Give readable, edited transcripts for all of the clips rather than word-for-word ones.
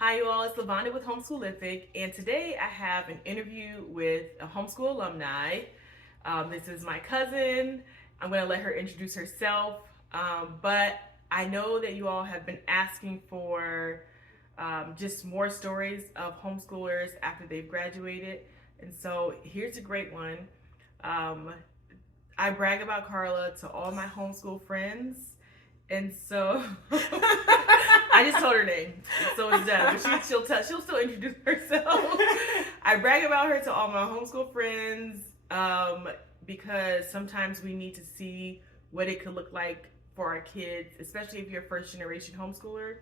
Hi, you all. It's Lavonda with Homeschoolific, and today I have an interview with a homeschool alumni. This is my cousin. I'm going to let her introduce herself, but I know that you all have been asking for just more stories of homeschoolers after they've graduated, and so here's a great one. Um, I brag about Carla to all my homeschool friends. And so I just told her name, so it's done. But she'll still introduce herself. I brag about her to all my homeschool friends because sometimes we need to see what it could look like for our kids, especially if you're a first generation homeschooler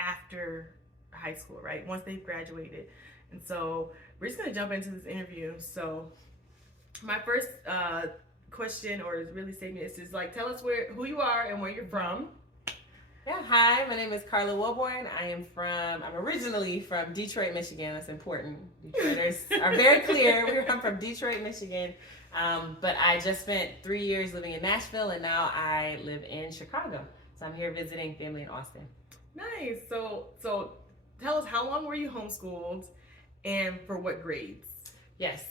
after high school, right? Once they've graduated. And so we're just gonna jump into this interview. So my first question or really statement is like tell us who you are and where you're from. Yeah, hi, my name is Carla Wilborn. I'm originally from Detroit, Michigan. That's important. Detroiters are very clear. I'm from Detroit, Michigan. But I just spent 3 years living in Nashville, and now I live in Chicago. So I'm here visiting family in Austin. Nice. So tell us, how long were you homeschooled and for what grades? Yes.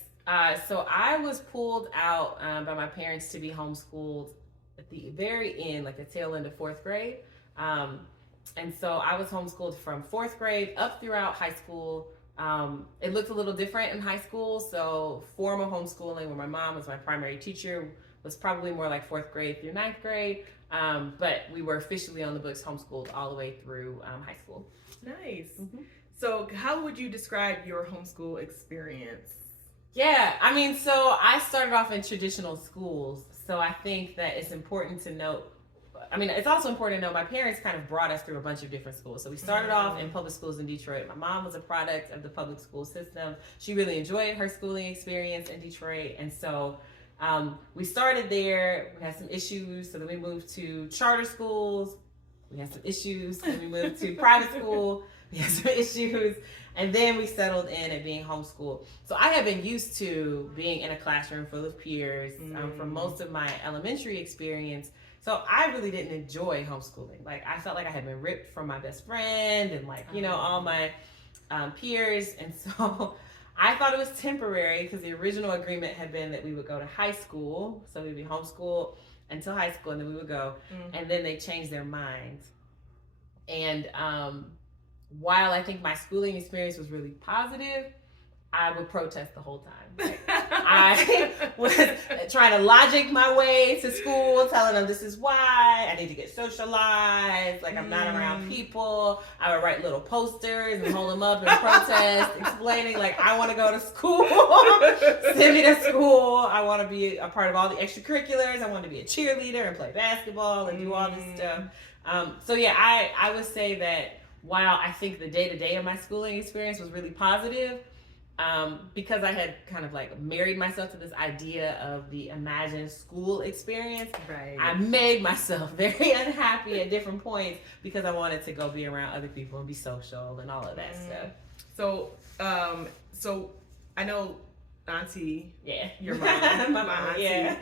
So I was pulled out by my parents to be homeschooled at the very end, like the tail end of fourth grade. And so I was homeschooled from fourth grade up throughout high school. It looked a little different in high school. So formal homeschooling, where my mom was my primary teacher, was probably more like fourth grade through ninth grade. But we were officially on the books homeschooled all the way through high school. Nice. Mm-hmm. So how would you describe your homeschool experience? Yeah, I mean, so I started off in traditional schools, so I think that it's important to note. I mean, it's also important to know my parents kind of brought us through a bunch of different schools. So we started off in public schools in Detroit. My mom was a product of the public school system. She really enjoyed her schooling experience in Detroit, and so we started there. We had some issues, so then we moved to charter schools. We had some issues, so then we moved to private school. We had some issues. And then we settled in at being homeschooled. So I have been used to being in a classroom full of peers for most of my elementary experience. So I really didn't enjoy homeschooling. Like, I felt like I had been ripped from my best friend and all my peers. And so I thought it was temporary because the original agreement had been that we would go to high school. So we'd be homeschooled until high school, and then we would go. And then they changed their minds. And while I think my schooling experience was really positive, I would protest the whole time. Like, I was trying to logic my way to school, telling them this is why I need to get socialized. Like, I'm not around people. I would write little posters and hold them up and protest, explaining like I want to go to school. Send me to school. I want to be a part of all the extracurriculars. I want to be a cheerleader and play basketball and do all this stuff. So yeah, I would say that while I think the day-to-day of my schooling experience was really positive, because I had kind of like married myself to this idea of the imagined school experience, right. I made myself very unhappy at different points because I wanted to go be around other people and be social and all of that stuff. So I know Auntie, yeah, your mom, my auntie, yeah,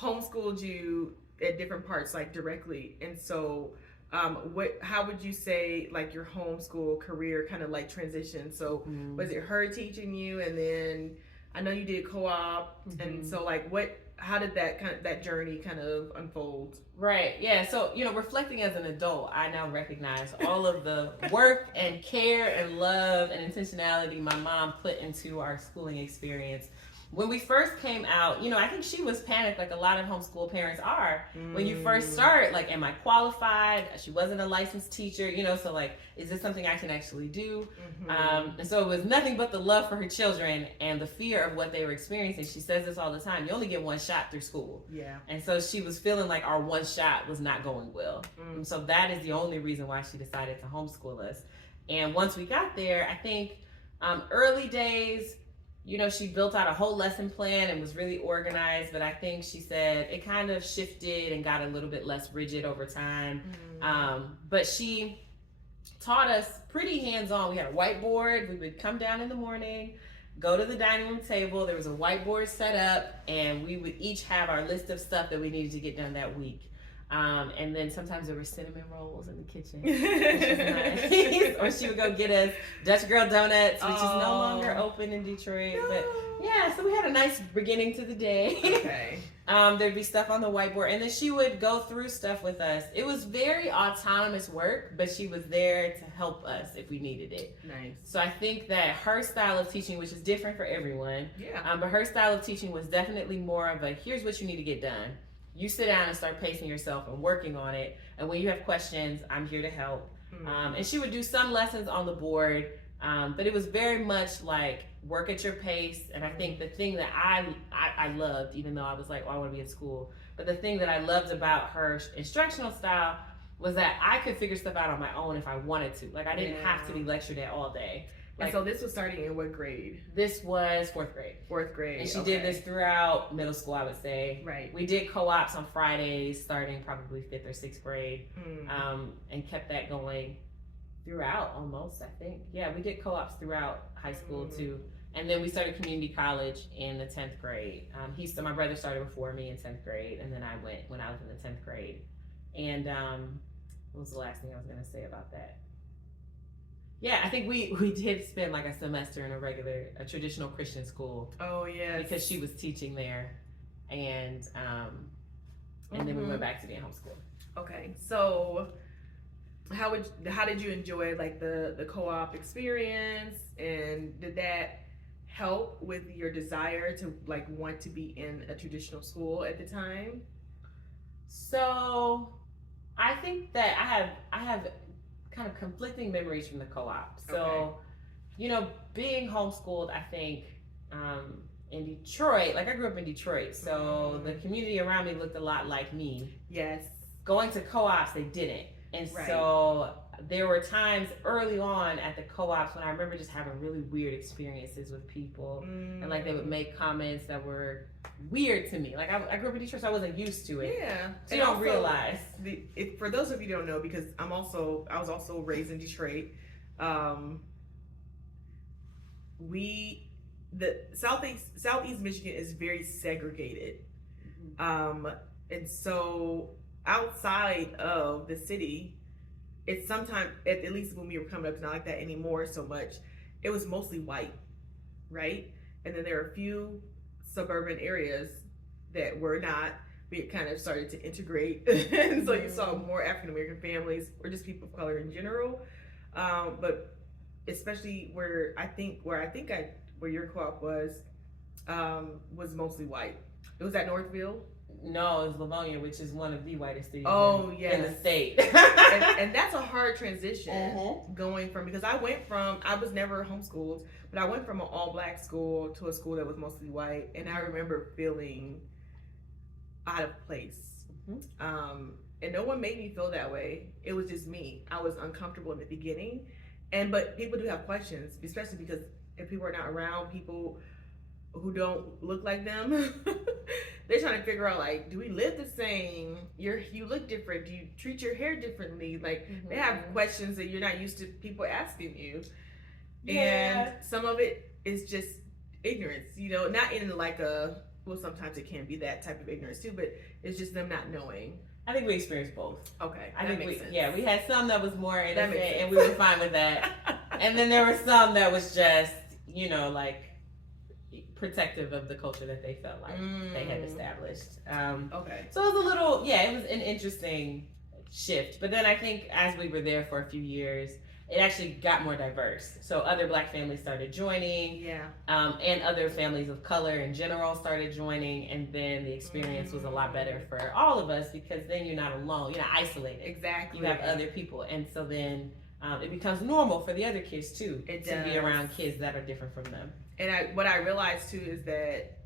homeschooled you at different parts, like directly, and so how would you say like your homeschool career kind of like transition? So was it her teaching you, and then I know you did co-op, and so like how did that journey kind of unfold? Right, yeah. So, reflecting as an adult, I now recognize all of the work and care and love and intentionality my mom put into our schooling experience. When we first came out, I think she was panicked like a lot of homeschool parents are. When you first start, like, am I qualified? She wasn't a licensed teacher, so like, is this something I can actually do? And so it was nothing but the love for her children and the fear of what they were experiencing. She says this all the time. You only get one shot through school. Yeah. And so she was feeling like our one shot was not going well. So that is the only reason why she decided to homeschool us. And once we got there, I think early days, she built out a whole lesson plan and was really organized, but I think she said it kind of shifted and got a little bit less rigid over time. But she taught us pretty hands-on. We had a whiteboard. We would come down in the morning, go to the dining room table. There was a whiteboard set up, and we would each have our list of stuff that we needed to get done that week. And then sometimes there were cinnamon rolls in the kitchen, which was nice. Or she would go get us Dutch Girl Donuts, which is no longer open in Detroit. No. But yeah, so we had a nice beginning to the day. Okay. There'd be stuff on the whiteboard, and then she would go through stuff with us. It was very autonomous work, but she was there to help us if we needed it. Nice. So I think that her style of teaching, which is different for everyone, Yeah. but her style of teaching was definitely more of a, here's what you need to get done. You sit down and start pacing yourself and working on it. And when you have questions, I'm here to help. And she would do some lessons on the board, but it was very much like work at your pace. And I think the thing that I loved, even though I was like, oh, I want to be in school, but the thing that I loved about her instructional style was that I could figure stuff out on my own if I wanted to. Like I didn't have to be lectured at all day. And Like, so this was starting in what grade? This was fourth grade. Fourth grade. And she did this throughout middle school, I would say. Right. We did co-ops on Fridays, starting probably 5th or 6th grade, and kept that going throughout almost, I think. Yeah, we did co-ops throughout high school too. And then we started community college in the 10th grade. My brother started before me in 10th grade, and then I went when I was in the 10th grade. And what was the last thing I was going to say about that? Yeah, I think we did spend like a semester in a traditional Christian school. Oh yeah. Because she was teaching there, and then we went back to being homeschooled. Okay, so how did you enjoy like the co-op experience, and did that help with your desire to like want to be in a traditional school at the time? So I think that I have kind of conflicting memories from the co-op. So, being homeschooled, I think in Detroit, like I grew up in Detroit, so the community around me looked a lot like me. Yes. Going to co-ops, they didn't. And so there were times early on at the co-ops when I remember just having really weird experiences with people. And like they would make comments that were weird to me. Like I grew up in Detroit, so I wasn't used to it. Yeah. So you don't realize. For those of you who don't know, because I was also raised in Detroit. The Southeast Michigan is very segregated. And so outside of the city, it's sometimes, at least when we were coming up, it's not like that anymore so much. It was mostly white, right? And then there are a few suburban areas that were not. We kind of started to integrate, and so you saw more African American families or just people of color in general. But especially where your co-op was mostly white. It was at Northville. No, it's Livonia, which is one of the whitest cities in the state. and that's a hard transition going from, because I was never homeschooled, but I went from an all-black school to a school that was mostly white, and I remember feeling out of place. And no one made me feel that way. It was just me. I was uncomfortable in the beginning, but people do have questions, especially because if people are not around people who don't look like them, they're trying to figure out, like, do we live the same? You look different. Do you treat your hair differently? Like, they have questions that you're not used to people asking you. And some of it is just ignorance, not in like sometimes it can be that type of ignorance too, but it's just them not knowing. I think we experienced both. Okay, I think makes sense. we had some that was more innocent, and we were fine with that. And then there were some that was just, like protective of the culture that they felt like they had established. Okay. So it was a little, it was an interesting shift. But then I think as we were there for a few years, it actually got more diverse. So other Black families started joining, and other families of color in general started joining, and then the experience was a lot better for all of us, because then you're not alone, you're not isolated. Exactly. You have other people, and so then it becomes normal for the other kids too to be around kids that are different from them. And what I realized too is that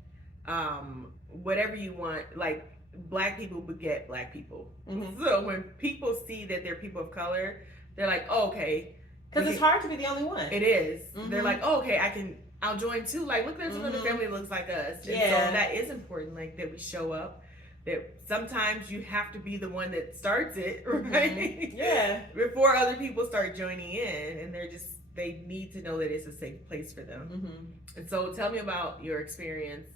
whatever you want, like, Black people beget Black people. So when people see that they're people of color, they're like, oh, okay. Because it's hard to be the only one. It is. They're like, oh, okay, I'll join too. Like, look, there's another family that looks like us. And so that is important, like, that we show up. That sometimes you have to be the one that starts it, right? Yeah. Before other people start joining in, and they're just they need to know that it's a safe place for them. Mm-hmm. And so, tell me about your experience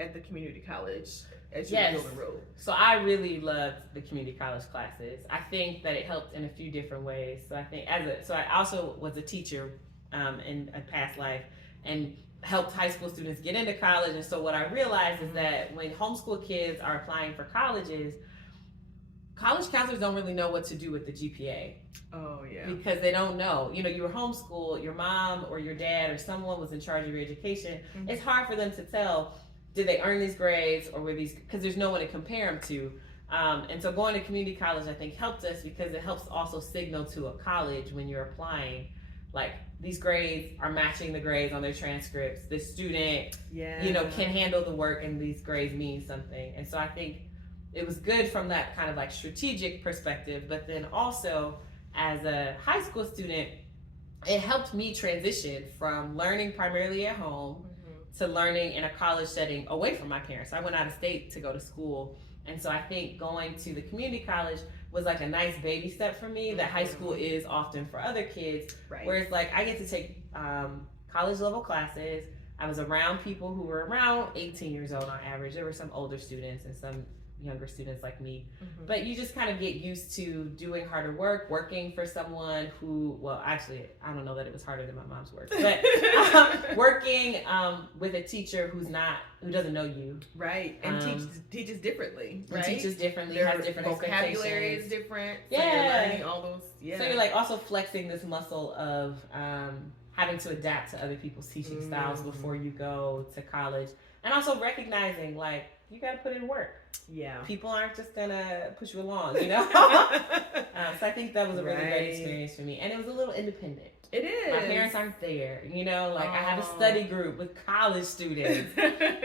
at the community college as you Yes. were on the road. So I really loved the community college classes. I think that it helped in a few different ways. So I think I also was a teacher in a past life and helped high school students get into college. And so what I realized is that when homeschool kids are applying for colleges, college counselors don't really know what to do with the GPA. Oh, yeah. Because they don't know. You know, you were homeschooled, your mom or your dad or someone was in charge of your education. Mm-hmm. It's hard for them to tell, did they earn these grades or were these, because there's no one to compare them to. And so going to community college, I think, helped us because it helps also signal to a college when you're applying, like, these grades are matching the grades on their transcripts. This student, you know, can handle the work and these grades mean something. And so I think it was good from that kind of like strategic perspective, but then also as a high school student, it helped me transition from learning primarily at home to learning in a college setting away from my parents. I went out of state to go to school. And so I think going to the community college was like a nice baby step for me that high school is often for other kids. Right. Where it's like I get to take college level classes. I was around people who were around 18 years old on average. There were some older students and some younger students like me, but you just kind of get used to doing harder work, working for someone who, well, actually, I don't know that it was harder than my mom's work, but working with a teacher who doesn't know you, right, and teaches differently, right? Teaches differently, has different vocabulary is different. Yeah, so you're learning all those. Yeah, so you're like also flexing this muscle of having to adapt to other people's teaching styles before you go to college, and also recognizing like you got to put in work. Yeah. People aren't just going to push you along, you know? So I think that was a really great experience for me. And it was a little independent. It is. My parents aren't there, you know? Like, I have a study group with college students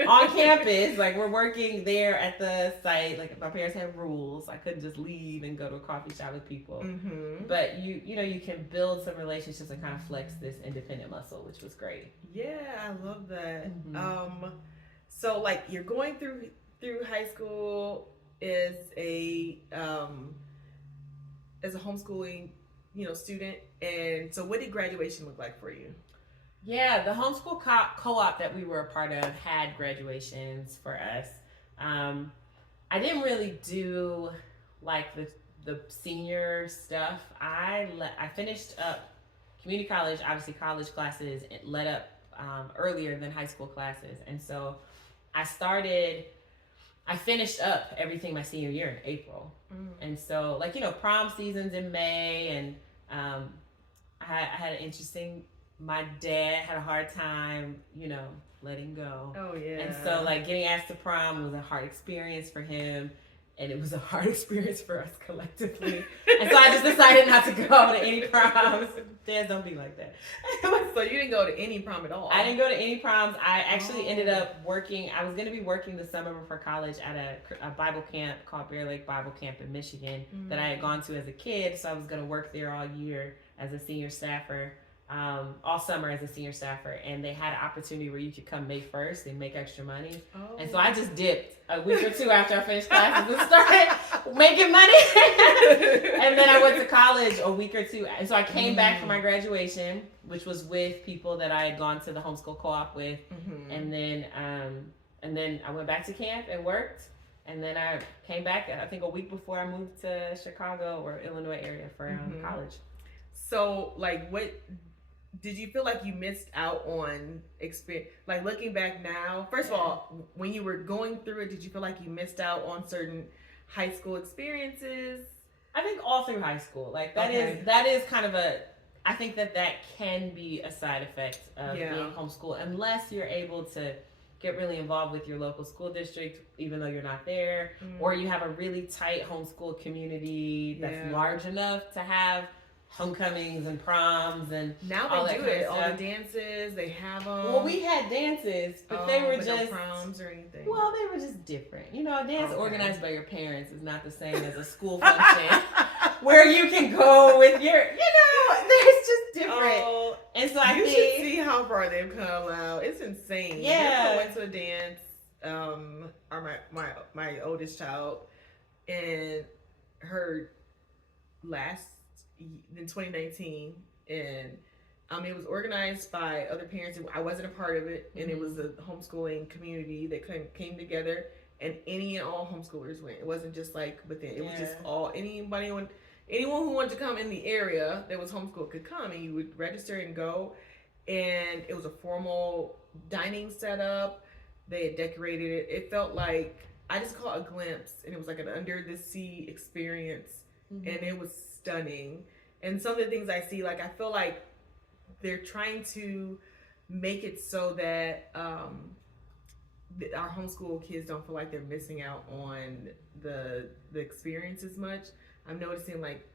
on campus. Like, we're working there at the site. Like, my parents have rules. I couldn't just leave and go to a coffee shop with people. Mm-hmm. But, you know, you can build some relationships and kind of flex this independent muscle, which was great. Yeah, I love that. Mm-hmm. So, like, you're going through high school as a homeschooling, you know, student, and so what did graduation look like for you? Yeah, the homeschool co-op that we were a part of had graduations for us. I didn't really do like the senior stuff. I finished up community college, obviously college classes let up earlier than high school classes, and so I finished up everything my senior year in April. And so, like, you know, prom season's in May, and I had an interesting, my dad had a hard time, you know, letting go. Oh, yeah. And so, like, getting asked to prom was a hard experience for him, and it was a hard experience for us collectively. And so I just decided not to go to any proms. Dads don't be like that. So you didn't go to any prom at all? I didn't go to any proms. I actually ended up working. I was going to be working the summer before college at a Bible camp called Bear Lake Bible Camp in Michigan that I had gone to as a kid. So I was going to work there all year as a senior staffer. All summer as a senior staffer, and they had an opportunity where you could come May 1st and make extra money. Oh. And so I just dipped a week or two after I finished classes and started making money. And then I went to college a week or two. And so I came back for my graduation, which was with people that I had gone to the homeschool co-op with. And then I went back to camp and worked. And then I came back, I think a week before I moved to Chicago or Illinois area for college. So, like, what did you feel like you missed out on experience? Like, looking back now, first of all, when you were going through it, did you feel like you missed out on certain high school experiences? I think all through high school, like that is kind of I think that can be a side effect of being homeschooled, unless you're able to get really involved with your local school district, even though you're not there, or you have a really tight homeschool community that's large enough to have homecomings and proms and now all they that do it. All the dances they have them. Well, we had dances, but they were just no proms or anything. Well, they were just different. You know, a dance organized by your parents is not the same as a school function where you can go with your. You know, it's just different. And so I think you should see how far they've come out. It's insane. Yeah, I went to a dance. Or my oldest child, and her last in 2019, and It was organized by other parents. I wasn't a part of it, and it was a homeschooling community that came together, and any and all homeschoolers went. It wasn't just like within. It was just anyone who wanted to come in the area that was homeschooled could come, and you would register and go. And it was a formal dining setup. They had decorated it. It felt like, I just caught a glimpse, and it was like an under the sea experience, and it was stunning. And some of the things I see, like, I feel like they're trying to make it so that our homeschool kids don't feel like they're missing out on the experience as much. I'm noticing like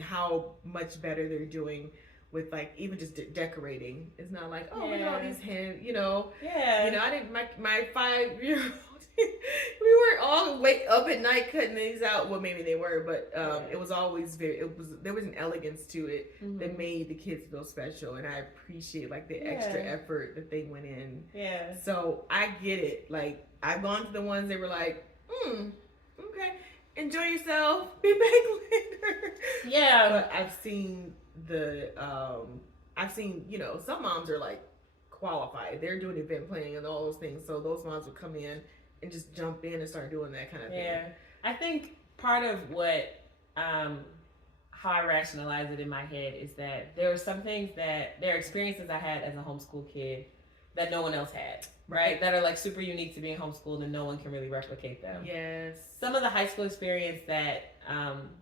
how much better they're doing with like even just decorating. It's not like, oh, look at all these hands, I didn't, my 5-year-old we weren't all wake up at night cutting these out. Well, maybe they were, but it was always there was an elegance to it that made the kids feel special, and I appreciate like the extra effort that they went in. Yeah. So I get it. Like, I've gone to the ones that were like, okay, enjoy yourself, be back later. Yeah. But I've seen some moms are like qualified. They're doing event planning and all those things. So those moms would come in and just jump in and start doing that kind of thing. Yeah. I think part of what, how I rationalize it in my head is that there are some things there are experiences I had as a homeschool kid that no one else had, right? That are like super unique to being homeschooled and no one can really replicate them. Yes. Some of the high school experience that,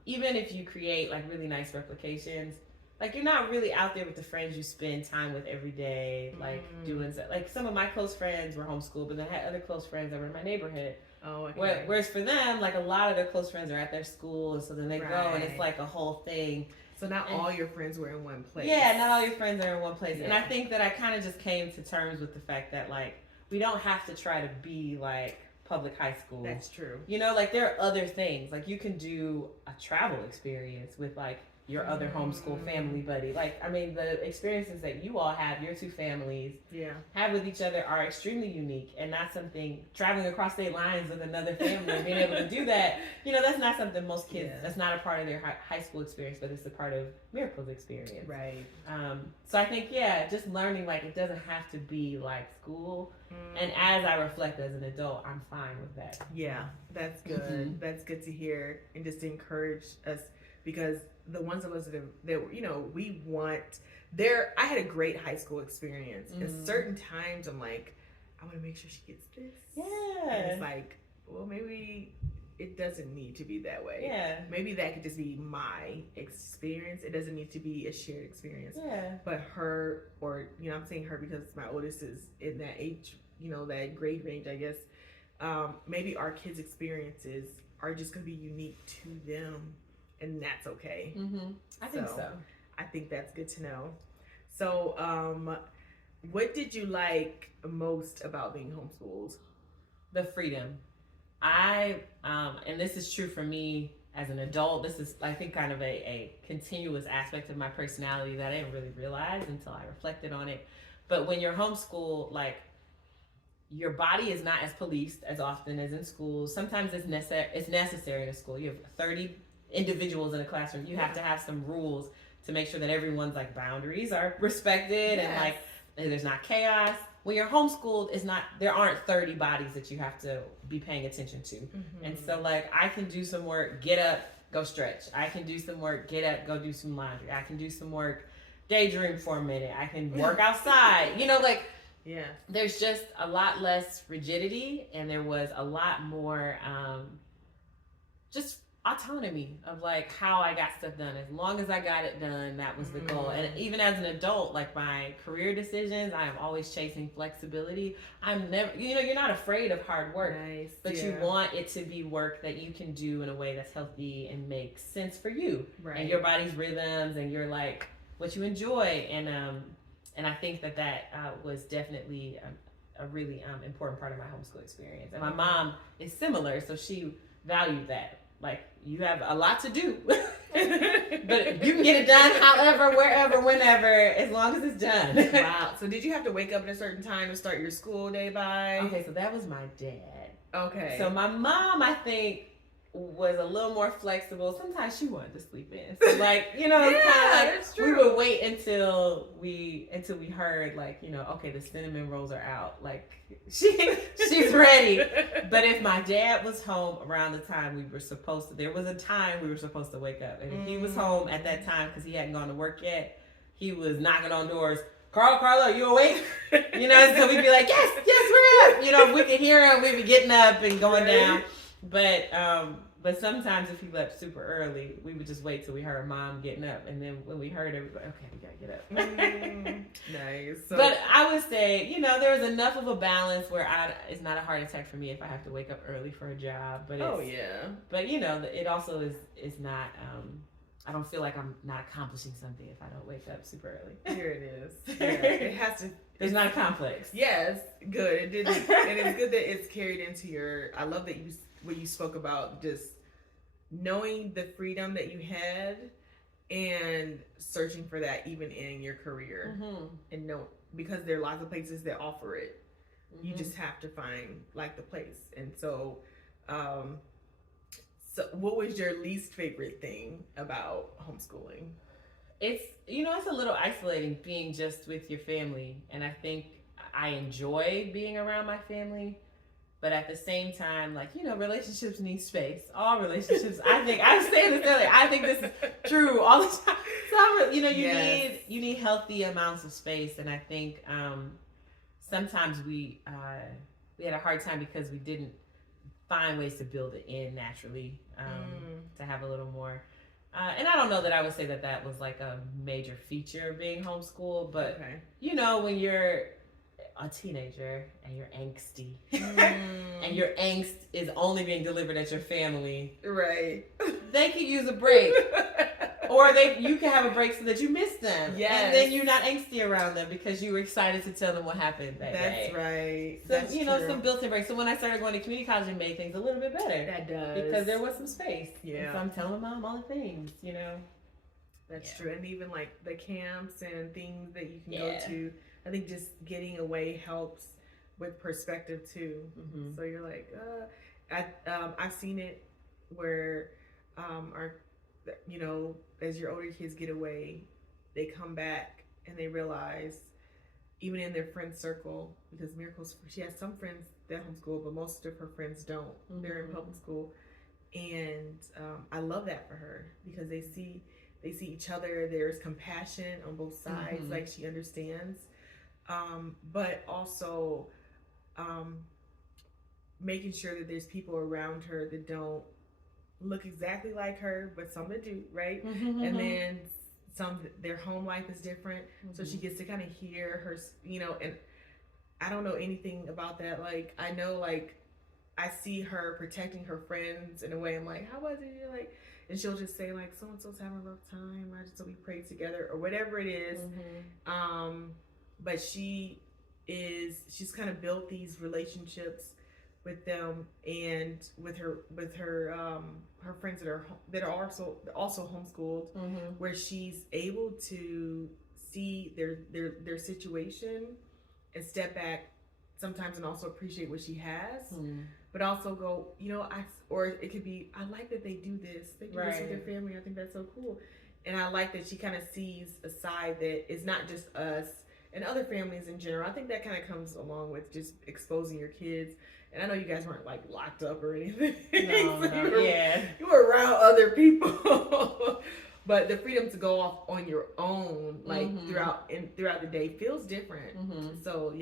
even if you create like really nice replications, like you're not really out there with the friends you spend time with every day, like doing so. Like some of my close friends were homeschooled, but then I had other close friends that were in my neighborhood. Oh, okay. Whereas for them, like a lot of their close friends are at their school, and so then they go and it's like a whole thing. So not all your friends were in one place. Yeah, not all your friends are in one place. Yeah. And I think that I kind of just came to terms with the fact that like we don't have to try to be like public high school. That's true. Like there are other things. Like you can do a travel experience with like your other homeschool family buddy. Like, I mean, the experiences that you all have, your two families have with each other are extremely unique. And that's something, traveling across state lines with another family and being able to do that, that's not something most kids, that's not a part of their high school experience, but it's a part of Miracle's experience. Right. So I think, just learning, like, it doesn't have to be like school. And as I reflect as an adult, I'm fine with that. Yeah, that's good. That's good to hear, and just to encourage us, because the ones of us that we want I had a great high school experience. At certain times I'm like, I want to make sure she gets this. Yeah. And it's like, well, maybe it doesn't need to be that way. Yeah. Maybe that could just be my experience. It doesn't need to be a shared experience. Yeah. But her, or I'm saying her because my oldest is in that age, that grade range, I guess. Maybe our kids' experiences are just going to be unique to them. And that's okay. I think so. I think that's good to know. So, what did you like most about being homeschooled? The freedom. And this is true for me as an adult. This is, I think, kind of a continuous aspect of my personality that I didn't really realize until I reflected on it. But when you're homeschooled, like, your body is not as policed as often as in school. Sometimes it's necessary in a school. You have 30 individuals in a classroom. You have to have some rules to make sure that everyone's like boundaries are respected and like there's not chaos. When you're homeschooled, there aren't 30 bodies that you have to be paying attention to. And so like I can do some work, get up, go stretch. I can do some work, get up, go do some laundry. I can do some work, daydream for a minute. I can work outside. There's just a lot less rigidity, and there was a lot more just autonomy of like how I got stuff done. As long as I got it done, that was the goal. And even as an adult, like my career decisions, I am always chasing flexibility. I'm never, you're not afraid of hard work, but you want it to be work that you can do in a way that's healthy and makes sense for you and your body's rhythms and your like what you enjoy. And I think that was definitely a really important part of my homeschool experience. And my mom is similar, so she valued that. Like, you have a lot to do, but you can get it done however, wherever, whenever, as long as it's done. Wow. So did you have to wake up at a certain time to start your school day by? Okay, so that was my dad. Okay. So my mom, I think, was a little more flexible. Sometimes she wanted to sleep in. So like, you know, Yeah, it's kind of that's like true. we would wait until we heard like, you know, okay, the cinnamon rolls are out. Like she's ready. But if my dad was home around the time we were supposed to, there was a time we were supposed to wake up. And if he was home at that time because he hadn't gone to work yet, he was knocking on doors. Carla, you awake? You know, so we'd be like, yes, we're up. You know, if we could hear him, we'd be getting up and going down. But sometimes if he left super early, we would just wait till we heard mom getting up, and then when we heard it, we'd be like, okay, we gotta get up. Nice. So, but I would say, you know, there's enough of a balance where it's not a heart attack for me if I have to wake up early for a job. But but you know, it also is not. I don't feel like I'm not accomplishing something if I don't wake up super early. Here it is. Yeah, it has to. It's not complex. Yes, good. It didn't, and it's good that it's carried into your. I love that you spoke about just knowing the freedom that you had and searching for that even in your career, and because there are lots of places that offer it. You just have to find like the place, and so. So, what was your least favorite thing about homeschooling? It's, you know, it's a little isolating being just with your family. And I think I enjoy being around my family. But at the same time, like, you know, relationships need space. All relationships, I think, I was saying this earlier, I think this is true all the time. So, you know, you need healthy amounts of space. And I think sometimes we had a hard time because we didn't find ways to build it in naturally, to have a little more. And I don't know that I would say that was like a major feature of being homeschooled, but you know, when you're a teenager and you're angsty, and your angst is only being delivered at your family, right? They could use a break. Or you can have a break so that you miss them. Yes. And then you're not angsty around them because you were excited to tell them what happened that day. That's right. So, that's you know, true. Some built-in breaks. So when I started going to community college, it made things a little bit better. That does. Because there was some space. Yeah. And so I'm telling mom all the things, you know. That's true. And even like the camps and things that you can go to, I think just getting away helps with perspective too. So you're like, I've seen it where you know, as your older kids get away, they come back and they realize, even in their friend circle, because she has some friends that homeschool, but most of her friends don't. They're in public school, and I love that for her because they see each other. There's compassion on both sides, like she understands, but also making sure that there's people around her that don't look exactly like her, but some that do, right? And then some, their home life is different, so she gets to kind of hear her, you know. And I don't know anything about that. Like, I know, like, I see her protecting her friends in a way. I'm like, how was it? You're like, and she'll just say like, so and so's having a rough time, or so we prayed together, or whatever it is. But she's kind of built these relationships with them and with her friends that are also homeschooled, where she's able to see their situation and step back sometimes and also appreciate what she has, but also go, you know, or it could be, I like that they do this this with their family. I think that's so cool. And I like that she kind of sees a side that is not just us and other families in general. I think that kind of comes along with just exposing your kids. And I know you guys weren't like locked up or anything. No, you were around other people. But the freedom to go off on your own, like throughout the day, feels different. So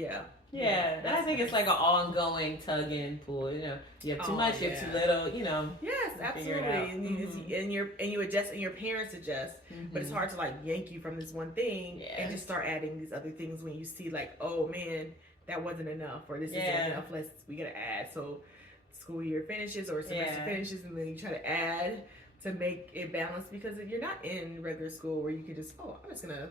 and I think it's like an ongoing tug and pull. You know, you have too much, you have too little. You know. Yes, absolutely. And you adjust, and your parents adjust. But it's hard to like yank you from this one thing and just start adding these other things when you see like, oh man, that wasn't enough, or this isn't enough. We gotta add. So school year finishes or semester finishes, and then you try to add to make it balanced, because you're not in regular school where you can just, I'm just gonna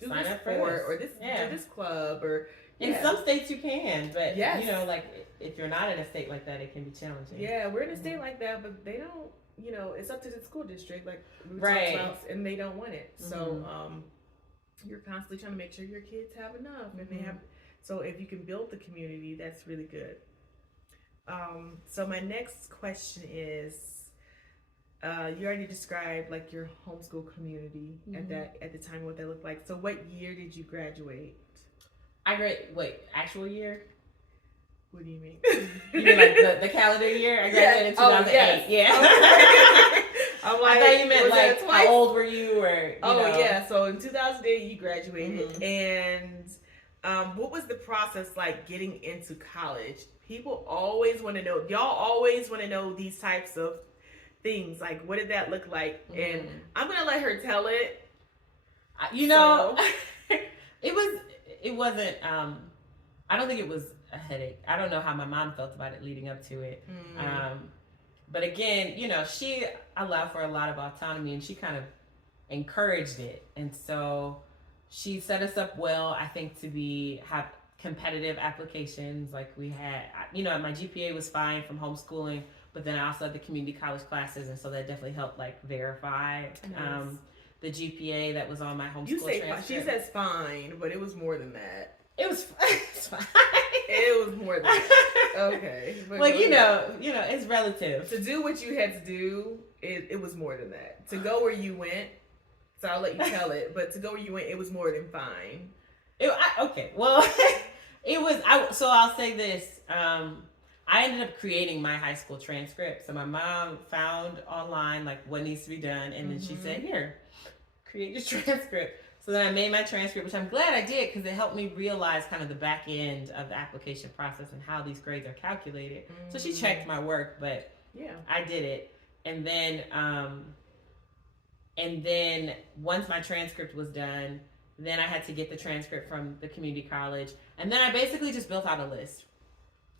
do sign this up for this, or this do this club, or in some states you can, but you know, like if you're not in a state like that, it can be challenging. Yeah, we're in a state like that, but they don't. You know, it's up to the school district, like we talked about, and they don't want it. So you're constantly trying to make sure your kids have enough, and they have. So if you can build the community, that's really good. So my next question is, You already described like your homeschool community at the time, what that looked like. So what year did you graduate? Actual year? What do you mean? You mean like the calendar year? I graduated in 2008. Yes. Yeah. Okay. I'm like, I thought you meant like how old were you, or you know. Yeah. So in 2008 you graduated, and what was the process like getting into college? People always want to know. Y'all always want to know these types of things. Like, what did that look like? And I'm gonna let her tell it. You know, it wasn't. I don't think it was a headache. I don't know how my mom felt about it leading up to it. But again, you know, she allowed for a lot of autonomy, and she kind of encouraged it. And so she set us up well, I think, to have competitive applications. Like we had, you know, my GPA was fine from homeschooling, but then I also had the community college classes, and so that definitely helped like verify the GPA that was on my homeschool transcript. She says fine, but it was more than that. It was fine. It was more than that. Okay. Well, you know, it's relative. To do what you had to do, it was more than that. To go where you went, so I'll let you tell it, but to go where you went, it was more than fine. Okay. Well, it was, so I'll say this. I ended up creating my high school transcript. So my mom found online like what needs to be done, and then she said, "Here, create your transcript." So then I made my transcript, which I'm glad I did because it helped me realize kind of the back end of the application process and how these grades are calculated. So she checked my work, but yeah, I did it. And then once my transcript was done, then I had to get the transcript from the community college, and then I basically just built out a list.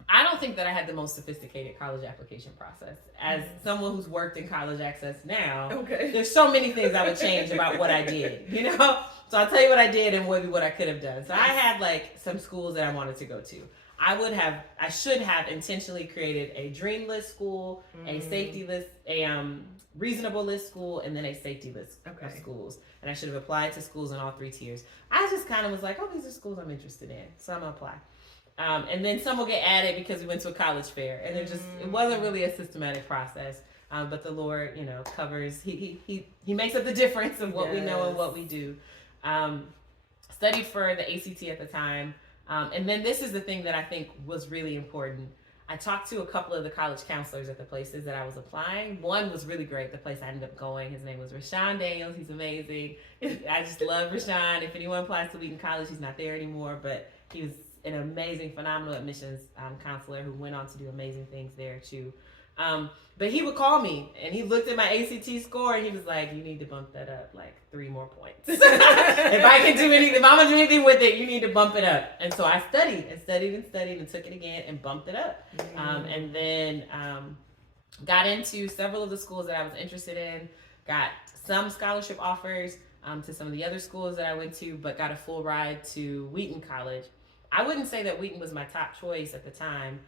I don't think that I had the most sophisticated college application process. As someone who's worked in college access now, there's so many things I would change about what I did, you know? So I'll tell you what I did and maybe what I could have done. So I had like some schools that I wanted to go to. I should have intentionally created a dream list school, a safety list, a reasonable list school, and then a safety list of schools. And I should have applied to schools in all 3 tiers. I just kind of was like, oh, these are schools I'm interested in, so I'm gonna apply. And then some will get added because we went to a college fair, and it wasn't really a systematic process. But the Lord, you know, covers. He makes up the difference of what we know and what we do. Studied for the ACT at the time, and then this is the thing that I think was really important. I talked to a couple of the college counselors at the places that I was applying. One was really great. The place I ended up going, his name was Rashawn Daniels. He's amazing. I just love Rashawn. If anyone applies to Wheaton College, he's not there anymore, but he was an amazing, phenomenal admissions counselor who went on to do amazing things there too. But he would call me and he looked at my ACT score and he was like, you need to bump that up like 3 more points. If I can do anything, if I'm gonna do anything with it, you need to bump it up. And so I studied and took it again and bumped it up. And then got into several of the schools that I was interested in, got some scholarship offers to some of the other schools that I went to, but got a full ride to Wheaton College. I wouldn't say that Wheaton was my top choice at the time,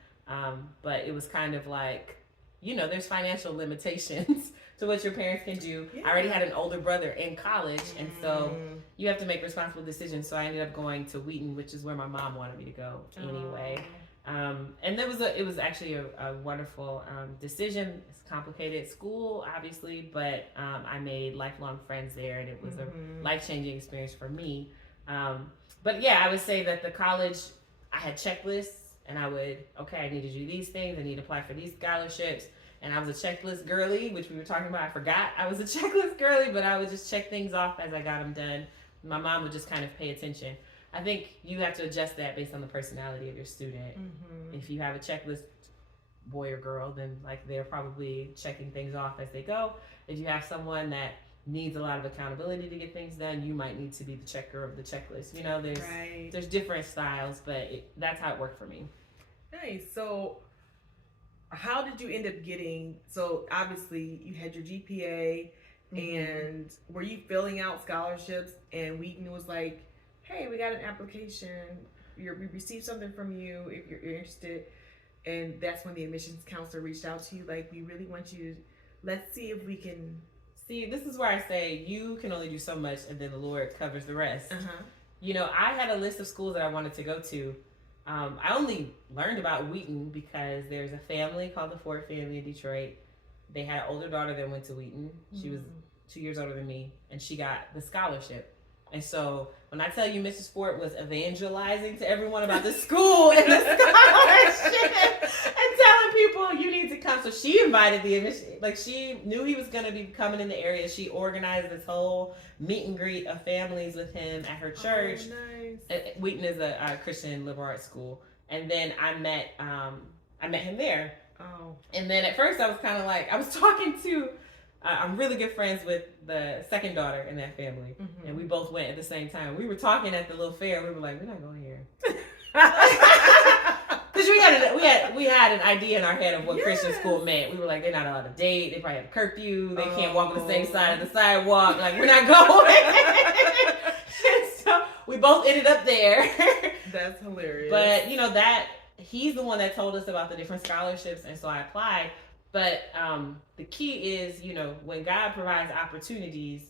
but it was kind of like, you know, there's financial limitations to what your parents can do. Yeah. I already had an older brother in college, and so you have to make responsible decisions. So I ended up going to Wheaton, which is where my mom wanted me to go anyway. And it was actually a wonderful decision. It's a complicated school, obviously, but I made lifelong friends there, and it was a life-changing experience for me. But yeah, I would say that the college, I had checklists, and I need to do these things, I need to apply for these scholarships, and I was a checklist girly, which we were talking about. I forgot I was a checklist girly, but I would just check things off as I got them done. My mom would just kind of pay attention. I think you have to adjust that based on the personality of your student. If you have a checklist boy or girl, then like they're probably checking things off as they go. If you have someone that needs a lot of accountability to get things done, you might need to be the checker of the checklist. You know, there's different styles, but that's how it worked for me. Nice. So how did you end up getting, so obviously you had your GPA, and were you filling out scholarships and Wheaton was like, hey, we got an application, we received something from you if you're interested, and that's when the admissions counselor reached out to you like, we really want you to, let's see if we can. See, this is where I say you can only do so much, and then the Lord covers the rest. You know, I had a list of schools that I wanted to go to. I only learned about Wheaton because there's a family called the Ford family in Detroit. They had an older daughter that went to Wheaton. She was 2 years older than me, and she got the scholarship. And so when I tell you Mrs. Ford was evangelizing to everyone about the school and the scholarship and telling people you need to come. So she invited she knew he was going to be coming in the area. She organized this whole meet and greet of families with him at her church. Oh, nice. Wheaton is a Christian liberal arts school. And then I met him there. Oh. And then at first I was kind of like, I was talking to I'm really good friends with the second daughter in that family, and we both went at the same time. We were talking at the little fair. We were like, "We're not going here," because we had an idea in our head of what Christian school meant. We were like, "They're not allowed to date. They probably have a curfew. They can't walk on the same side of the sidewalk. Like, we're not going." And so we both ended up there. That's hilarious. But that he's the one that told us about the different scholarships, and so I applied. But the key is, when God provides opportunities,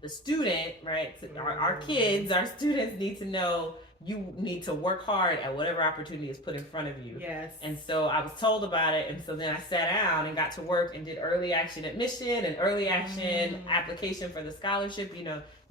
the student, right, our kids, our students need to know you need to work hard at whatever opportunity is put in front of you. Yes. And so I was told about it, and so then I sat down and got to work and did early action admission and early action application for the scholarship. You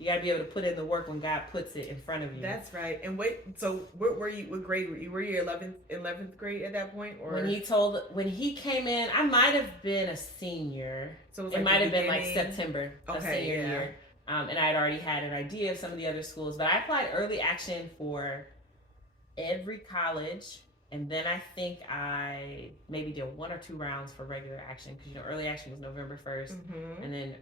got to be able to put in the work when God puts it in front of you. That's right. And so what grade were you? Were you 11th grade at that point? Or when he came in, I might have been a senior. So it might have been like September of senior year. And I had already had an idea of some of the other schools, but I applied early action for every college. And then I think I maybe did 1 or 2 rounds for regular action, because early action was November 1st, and then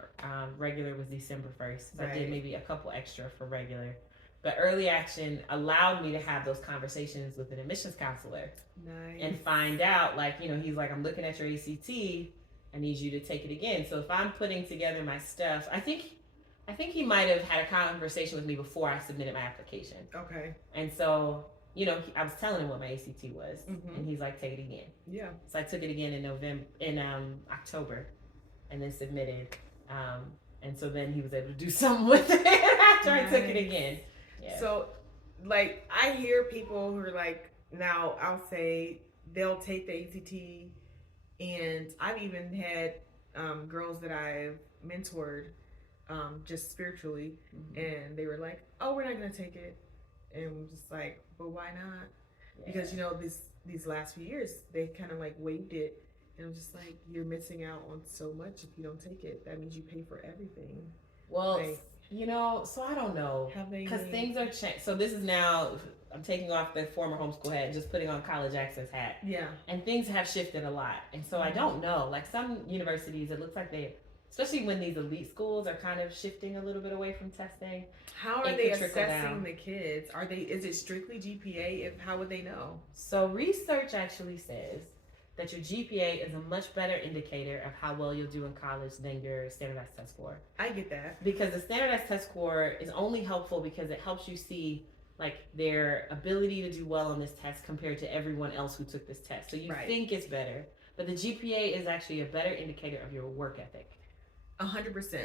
regular was December 1st. So I did maybe a couple extra for regular. But early action allowed me to have those conversations with an admissions counselor. Nice. And find out, he's like, I'm looking at your ACT. I need you to take it again. So if I'm putting together my stuff, I think he might have had a conversation with me before I submitted my application. Okay. And so I was telling him what my ACT was, and he's like, take it again. Yeah. So I took it again in October, and then submitted. And so then he was able to do something with it after I took it again. Yeah. So, I hear people who are like, now I'll say they'll take the ACT, and I've even had girls that I've mentored just spiritually, and they were like, oh, we're not going to take it. And I'm just like, but why not? Yeah. Because, these last few years, they kind of waived it. And I'm just like, you're missing out on so much if you don't take it. That means you pay for everything. Well, so I don't know. Because things are changing. So this is now, I'm taking off the former homeschool hat and just putting on college access hat. Yeah. And things have shifted a lot. And so I don't know. Some universities, it looks like especially when these elite schools are kind of shifting a little bit away from testing. How are they assessing the kids? Is it strictly GPA? How would they know? So research actually says that your GPA is a much better indicator of how well you'll do in college than your standardized test score. I get that. Because the standardized test score is only helpful because it helps you see their ability to do well on this test compared to everyone else who took this test. So you think it's better, but the GPA is actually a better indicator of your work ethic. 100%.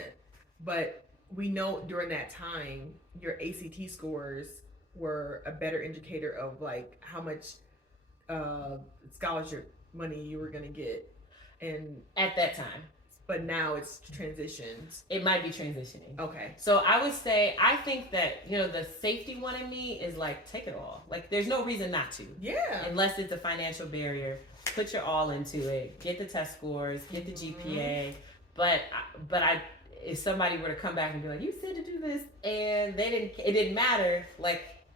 But we know during that time, your ACT scores were a better indicator of how much scholarship money you were going to get. And at that time. But now it's transitioned. It might be transitioning. Okay. So I would say, I think that, the safety one in me is take it all. There's no reason not to. Yeah. Unless it's a financial barrier. Put your all into it. Get the test scores. Get the GPA. But if somebody were to come back and be like, you said to do this, and it didn't matter,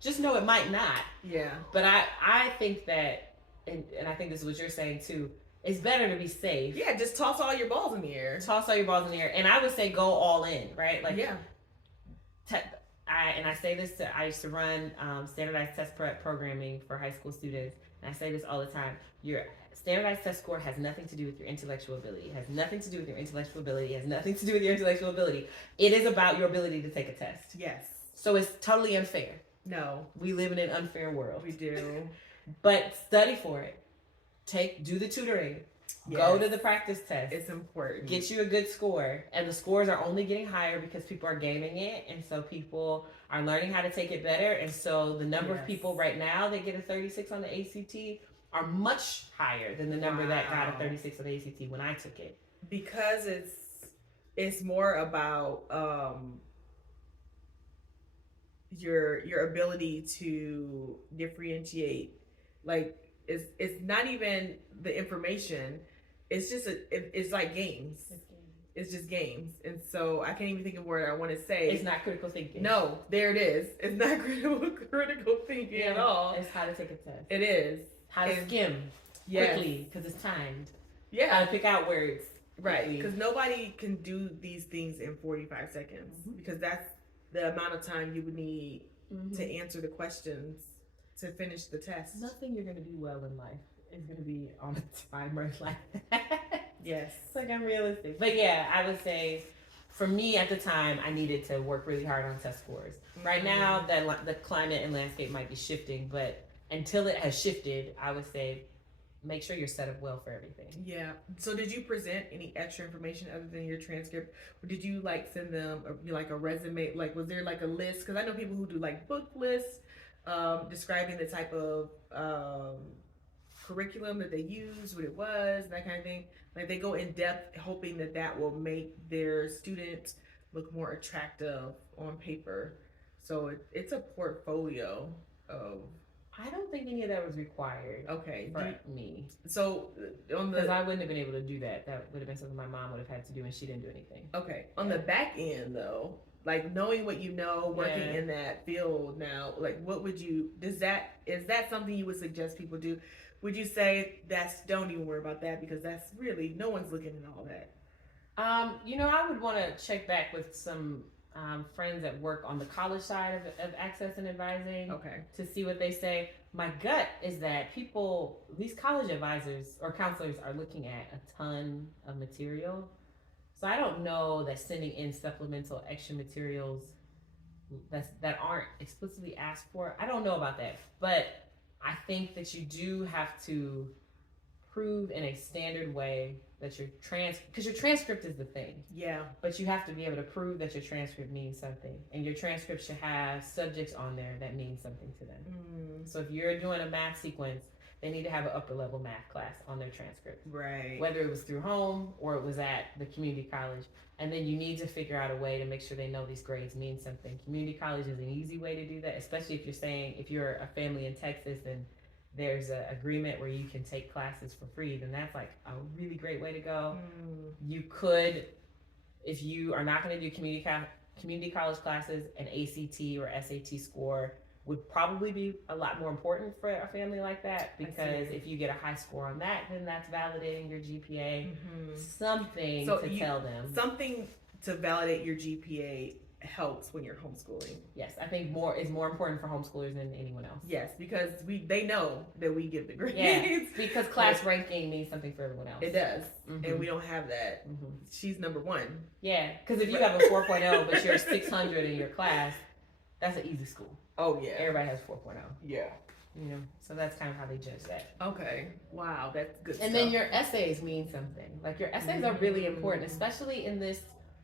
just know it might not. Yeah. But I think that, and I think this is what you're saying too, it's better to be safe. Yeah, just toss all your balls in the air. Toss all your balls in the air. And I would say go all in, right? Yeah. I say this I used to run standardized test prep programming for high school students, and I say this all the time. Your standardized test score has nothing to do with your intellectual ability. It has nothing to do with your intellectual ability. It has nothing to do with your intellectual ability. It is about your ability to take a test. Yes. So it's totally unfair. No. We live in an unfair world. We do. But study for it. Do the tutoring. Yes. Go to the practice test. It's important. Get you a good score. And the scores are only getting higher because people are gaming it. And so people are learning how to take it better. And so the number of people right now that get a 36 on the ACT are much higher than the number that got a Wow. 36 on the ACT when I took it. Because it's more about your ability to differentiate. Like it's not even the information. It's just it's like games. It's just games. And so I can't even think of a word I want to say. It's not critical thinking. No, there it is. It's not critical thinking at all. It's how to take a test. It is. How to skim quickly because it's timed. Yeah. How to pick out words. Right. Because nobody can do these things in 45 seconds because that's the amount of time you would need to answer the questions to finish the test. Nothing you're going to do well in life is going to be on a timer like that. Yes. It's like unrealistic. But yeah, I would say for me at the time, I needed to work really hard on test scores. Right now, the climate and landscape might be shifting, but until it has shifted, I would say make sure you're set up well for everything. Yeah. So did you present any extra information other than your transcript? Or did you like send them a resume? Like, was there like a list? Because I know people who do like book lists describing the type of curriculum that they used, what it was, that kind of thing. Like they go in depth hoping that will make their students look more attractive on paper. So it's a portfolio of... I don't think any of that was required. Okay. For me. So on the... Because I wouldn't have been able to do that. That would have been something my mom would have had to do and she didn't do anything. Okay. On the back end though, like knowing what you know, working in that field now, like what would you... is that something you would suggest people do? Would you say don't even worry about that because that's really, no one's looking at all that? I would want to check back with some friends that work on the college side of access and advising. Okay. To see what they say. My gut is that these college advisors or counselors are looking at a ton of material. So I don't know that sending in supplemental extra materials that aren't explicitly asked for. I don't know about that, but I think that you do have to prove in a standard way that because your transcript is the thing. Yeah. But you have to be able to prove that your transcript means something, and your transcript should have subjects on there that mean something to them. So if you're doing a math sequence, they need to have an upper level math class on their transcript. Right. Whether it was through home or it was at the community college. And then you need to figure out a way to make sure they know these grades mean something. Community college is an easy way to do that, especially if you're a family in Texas and there's an agreement where you can take classes for free, then that's like a really great way to go. You could, if you are not going to do community college classes, an ACT or SAT score would probably be a lot more important for a family like that, because if you get a high score on that, then that's validating your GPA. Something to tell them. Something to validate your GPA helps when you're homeschooling. Yes, I think is more important for homeschoolers than anyone else. Yes, because they know that we give the grades. Yeah, because class ranking means something for everyone else. It does, and we don't have that. She's number one. Yeah, because if you have a 4.0 but you're 600 in your class, that's an easy school. Oh yeah, everybody has 4.0. Yeah. So that's kind of how they judge that. Okay. Wow, that's good. And then your essays mean something. Like your essays are really important, especially in this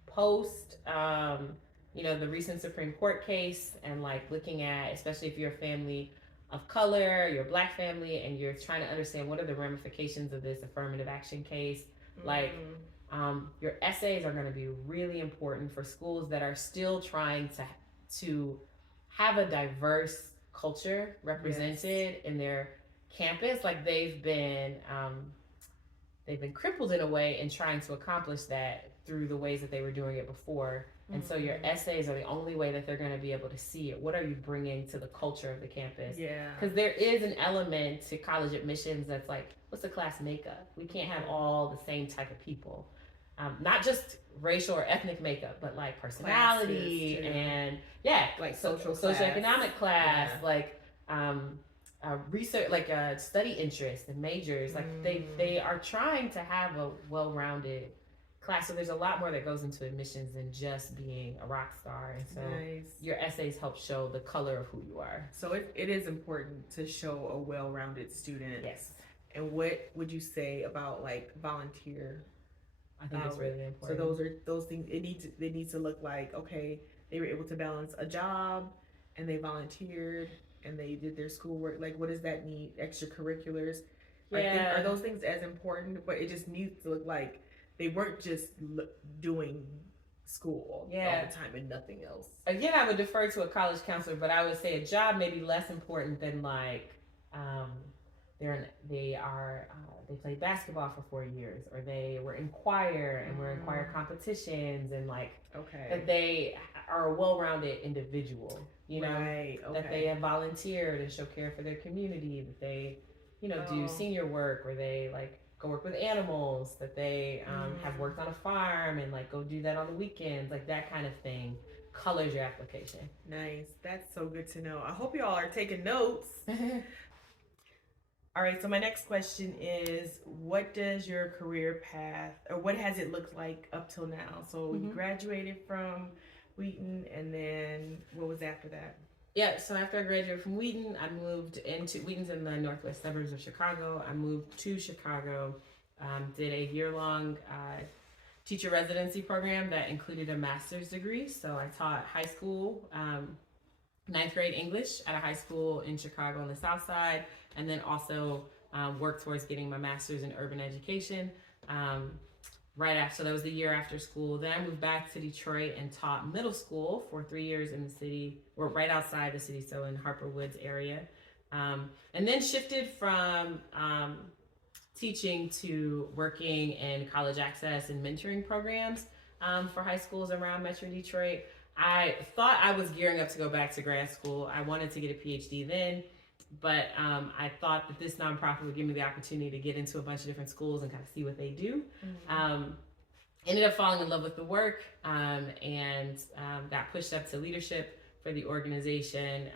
post, the recent Supreme Court case, and like looking at, especially if you're a family of color, you're a Black family, and you're trying to understand what are the ramifications of this affirmative action case. Like, your essays are going to be really important for schools that are still trying to have a diverse culture represented in their campus. Like they've been crippled in a way in trying to accomplish that through the ways that they were doing it before. And so your essays are the only way that they're going to be able to see it. What are you bringing to the culture of the campus? Yeah. Because there is an element to college admissions that's like, what's the class makeup? We can't have all the same type of people. Not just racial or ethnic makeup, but like personality and like socioeconomic class, like research, like study interests and majors. Like they are trying to have a well-rounded class. So there's a lot more that goes into admissions than just being a rock star. And so your essays help show the color of who you are. So it is important to show a well-rounded student. Yes. And what would you say about like volunteer? I think it's really important. So those things. They need to look like, okay, they were able to balance a job, and they volunteered, and they did their schoolwork. Like, what does that need? Extracurriculars. Are those things as important? But it just needs to look like they weren't just doing school all the time and nothing else. Again, I would defer to a college counselor, but I would say a job may be less important than like they played basketball for 4 years, or they were in choir and were in choir competitions, and like that they are a well-rounded individual, you know, that they have volunteered and show care for their community, that they, you know, do senior work, or they like go work with animals, that they have worked on a farm and like go do that on the weekends, like that kind of thing colors your application. Nice. That's so good to know. I hope y'all are taking notes. All right, so my next question is, what does your career path, or what has it looked like up till now? So you graduated from Wheaton, and then what was after that? Yeah, so after I graduated from Wheaton, I moved into, Wheaton's in the northwest suburbs of Chicago. I moved to Chicago, did a year-long teacher residency program that included a master's degree. So I taught high school, 9th grade English at a high school in Chicago on the south side, and then also worked towards getting my master's in urban education right after. So that was the year after school. Then I moved back to Detroit and taught middle school for 3 years in the city, or right outside the city, so in Harper Woods area. And then shifted from teaching to working in college access and mentoring programs for high schools around Metro Detroit. I thought I was gearing up to go back to grad school. I wanted to get a PhD then, but I thought that this nonprofit would give me the opportunity to get into a bunch of different schools and kind of see what they do. Ended up falling in love with the work, and got pushed up to leadership for the organization,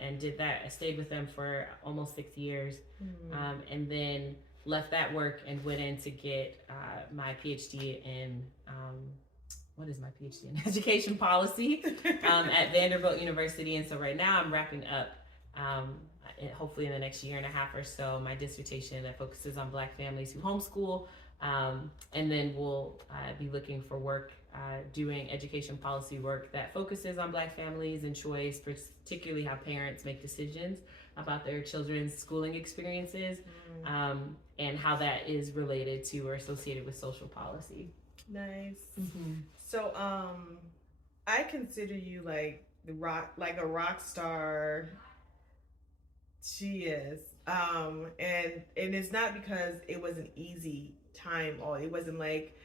and did that. I stayed with them for almost 6 years, and then left that work and went in to get my PhD in what is my PhD in education policy at Vanderbilt University. And so right now I'm wrapping up, hopefully in the next year and a half or so, my dissertation that focuses on Black families who homeschool. And then we'll be looking for work doing education policy work that focuses on Black families and choice, particularly how parents make decisions about their children's schooling experiences, and how that is related to or associated with social policy. Nice. So I consider you like a rock star. She is. And it's not because it was an easy time. It wasn't like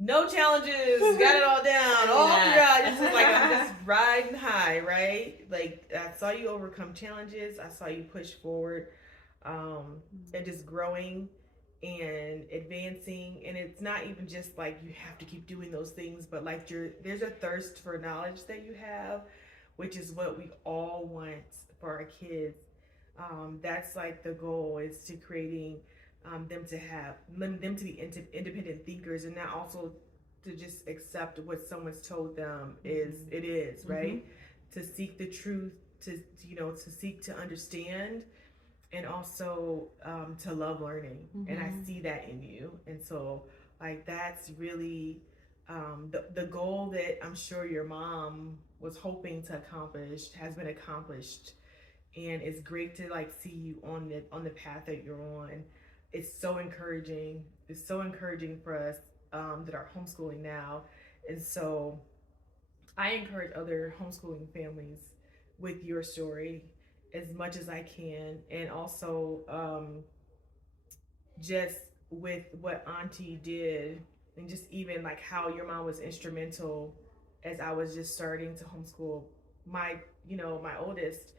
no challenges, got it all down. Oh my God. It's just like I'm just riding high, right? Like I saw you overcome challenges. I saw you push forward, and just growing and advancing. And it's not even just like you have to keep doing those things, but like there's a thirst for knowledge that you have, which is what we all want for our kids. That's like the goal, is to creating them to be independent thinkers, and not also to just accept what someone's told them is right. To seek the truth, to seek to understand, and also to love learning. And I see that in you. And so like that's really the goal that I'm sure your mom was hoping to accomplish has been accomplished. And it's great to like see you on the path that you're on. It's so encouraging. It's so encouraging for us that are homeschooling now. And so I encourage other homeschooling families with your story as much as I can. And also just with what Auntie did, and just even like how your mom was instrumental as I was just starting to homeschool my oldest.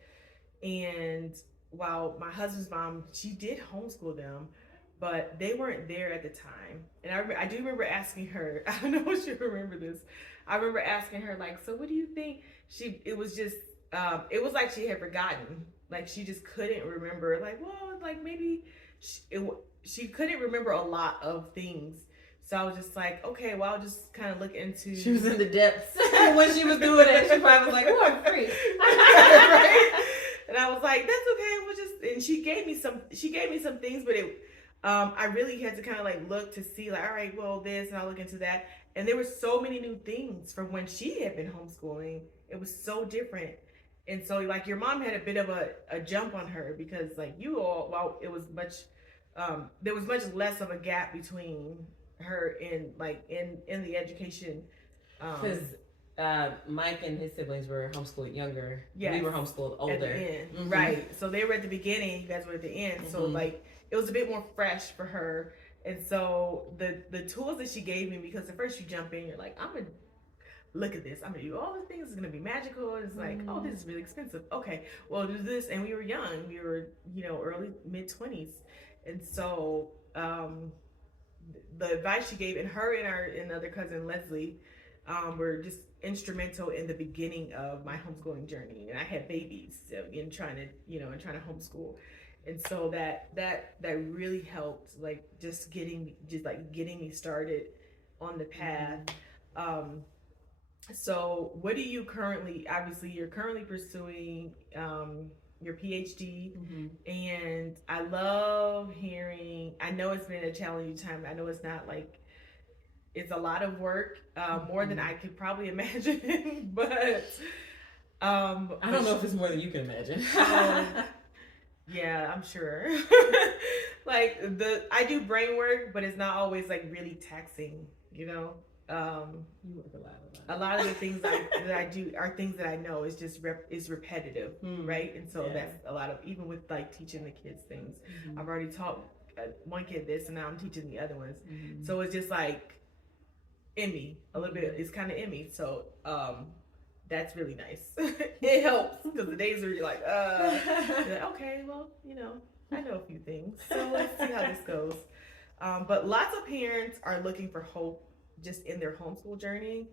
And while my husband's mom, she did homeschool them, but they weren't there at the time. And I do remember asking her, I don't know if she'll remember this. I remember asking her, like, so what do you think? It was like she had forgotten. Like she just couldn't remember. Like, well, like maybe she couldn't remember a lot of things. So I was just like, okay, well, I'll just kind of look into. She was in the depths when she was doing it. She probably was like, oh, I'm free. Right? And I was like, that's okay. We'll just. And she gave me some things, but I really had to kind of like look to see, like, all right, well, this, and I'll look into that. And there were so many new things from when she had been homeschooling. It was so different. And so like your mom had a bit of a jump on her because like you all, well, it was much, there was much less of a gap between her and like in the education. Because Mike and his siblings were homeschooled younger. Yes, we were homeschooled older. At the end. Mm-hmm. Right. So they were at the beginning, you guys were at the end. Mm-hmm. So like it was a bit more fresh for her. And so the tools that she gave me, because at first you jump in, you're like, I'm gonna look at this. I'm gonna do all the things. It's gonna be magical. It's like, oh, this is really expensive. Okay, well, do this. And we were young. We were, early mid-20s, and so the advice she gave, and her and our another cousin Leslie, were just instrumental in the beginning of my homeschooling journey. And I had babies in trying to homeschool. And so that really helped, like just getting me started on the path. So what do you obviously you're currently pursuing your PhD, and I love hearing, I know it's been a challenging time. I know it's not like, it's a lot of work, more than I could probably imagine, but I don't know if it's more than you can imagine. Yeah, I'm sure. Like I do brain work, but it's not always like really taxing, You work a lot. A lot of the things that I do are things that I know is just is repetitive, right? And so that's a lot of, even with like teaching the kids things. I've already taught one kid this, and now I'm teaching the other ones. So it's just like in me a little bit. It's kind of in me. So that's really nice. It helps because the days where you're like, okay, well, I know a few things. So let's see how this goes. But lots of parents are looking for hope just in their homeschool journey,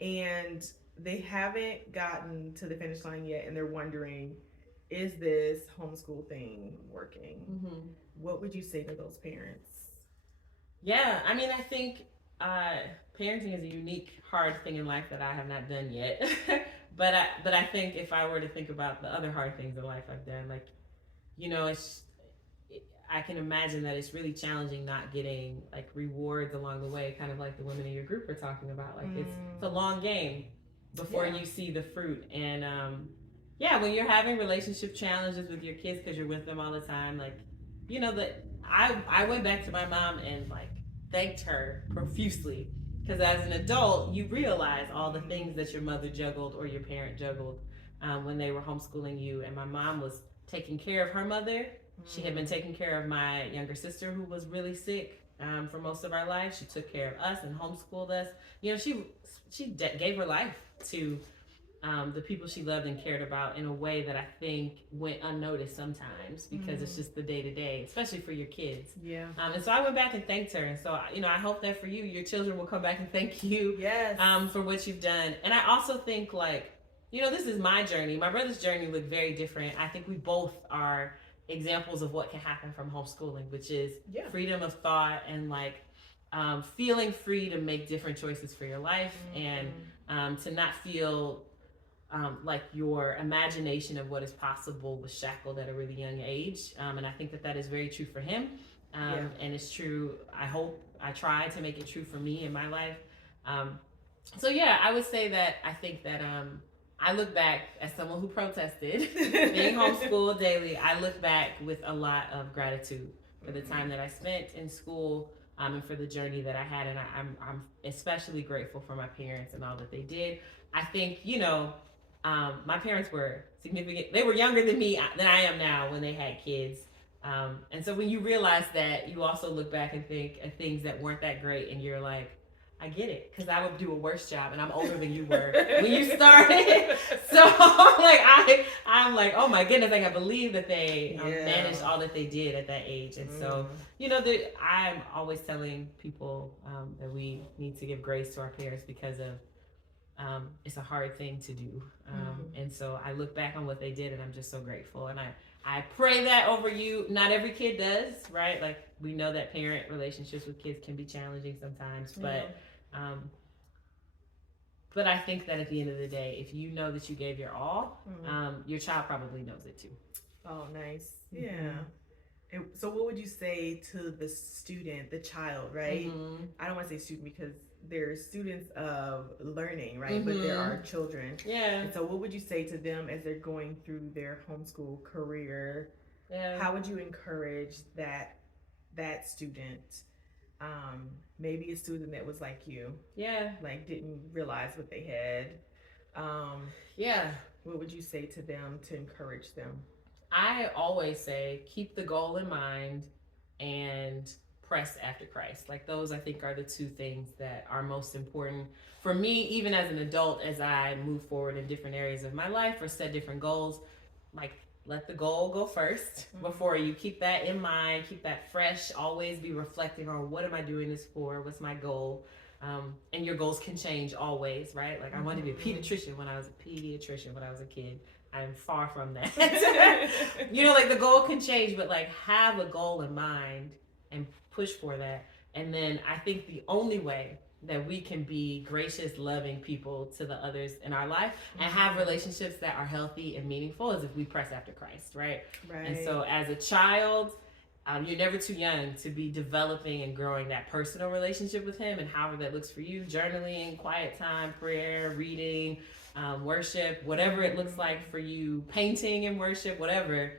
and they haven't gotten to the finish line yet, and they're wondering, is this homeschool thing working? What would you say to those parents? Yeah, I mean, I think parenting is a unique, hard thing in life that I have not done yet. but I think if I were to think about the other hard things in life I've done, like, I can imagine that it's really challenging not getting like rewards along the way, kind of like the women in your group are talking about. Like it's a long game before you see the fruit. And when you're having relationship challenges with your kids because you're with them all the time, like, that I went back to my mom and like thanked her profusely, because as an adult you realize all the things that your mother juggled or your parent juggled when they were homeschooling you. And my mom was taking care of her mother. She had been taking care of my younger sister, who was really sick for most of our life. She took care of us and homeschooled us. She gave her life to the people she loved and cared about in a way that I think went unnoticed sometimes, because it's just the day-to-day, especially for your kids. Yeah. And so I went back and thanked her. And so, I hope that for you, your children will come back and thank you for what you've done. And I also think, like, this is my journey. My brother's journey looked very different. I think we both are examples of what can happen from homeschooling, which is freedom of thought and like feeling free to make different choices for your life, and to not feel like your imagination of what is possible was shackled at a really young age. And I think that is very true for him. And it's true. I try to make it true for me in my life. I would say that I think that I look back as someone who protested being homeschooled daily. I look back with a lot of gratitude for the time that I spent in school, and for the journey that I had. And I'm especially grateful for my parents and all that they did. I think, my parents were significant. They were younger than I am now when they had kids. And so when you realize that, you also look back and think of things that weren't that great, and you're like, I get it, because I would do a worse job, and I'm older than you were when you started. So I'm like, oh my goodness, I can't believe that they managed all that they did at that age. And so, I'm always telling people that we need to give grace to our parents, because of it's a hard thing to do. And so I look back on what they did, and I'm just so grateful. And I pray that over you. Not every kid does, right? Like, we know that parent relationships with kids can be challenging sometimes, but I think that at the end of the day, if you know that you gave your all, your child probably knows it too. Oh, nice. Yeah. So what would you say to the student, the child, right? I don't want to say student because they're students of learning, right? But there are children. Yeah. And so what would you say to them as they're going through their homeschool career? Yeah. How would you encourage that student? Maybe a student that was like you. Yeah. Like didn't realize what they had. Yeah. What would you say to them to encourage them? I always say keep the goal in mind and press after Christ. Like those I think are the two things that are most important for me, even as an adult, as I move forward in different areas of my life or set different goals. Like let the goal go first before you keep that in mind, keep that fresh, always be reflecting on what am I doing this for? What's my goal? And your goals can change always, right? Like I wanted to be a pediatrician when I was a kid. I'm far from that. You know, like the goal can change, but like have a goal in mind and push for that. And then I think the only way that we can be gracious, loving people to the others in our life and have relationships that are healthy and meaningful is if we press after Christ, right? Right. And so as a child, you're never too young to be developing and growing that personal relationship with him, and however that looks for you, journaling, quiet time, prayer, reading, worship, whatever it looks like for you, painting and worship, whatever,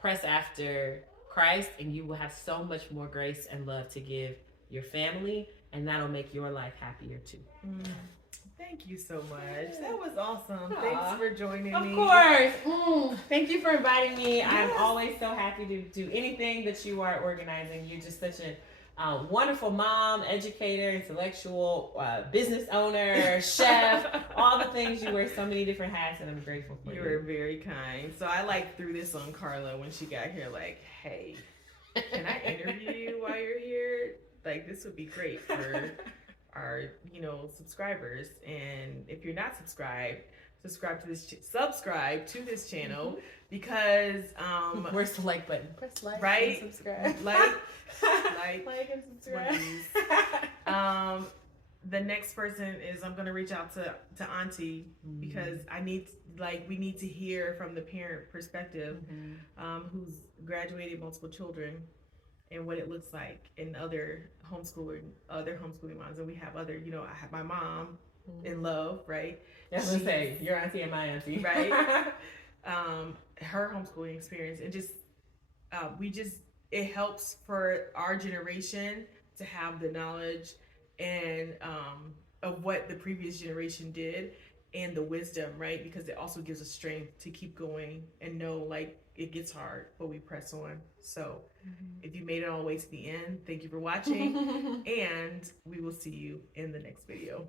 press after Christ and you will have so much more grace and love to give your family, and that'll make your life happier too. Thank you so much. That was awesome. Aww. Thanks for joining me. Of course. Thank you for inviting me. Yes. I'm always so happy to do anything that you are organizing. You're just such a wonderful mom, educator, intellectual, business owner, chef, all the things. You wear so many different hats, and I'm grateful for you. You were very kind. So I like threw this on Carla when she got here, like, hey, can I interview you while you're here? Like, this would be great for our, subscribers. And if you're not subscribed, subscribe to this channel because where's the like button? Press like, right? And subscribe. like and subscribe. The next person is I'm gonna reach out to Auntie because we need to hear from the parent perspective, who's graduated multiple children, and what it looks like in other homeschooling moms. And we have other, I have my mom in love, right? I was gonna say your auntie and my auntie, right? Her homeschooling experience, and it helps for our generation to have the knowledge and of what the previous generation did and the wisdom, right? Because it also gives us strength to keep going and know like it gets hard, but we press on. So if you made it all the way to the end, thank you for watching, and we will see you in the next video.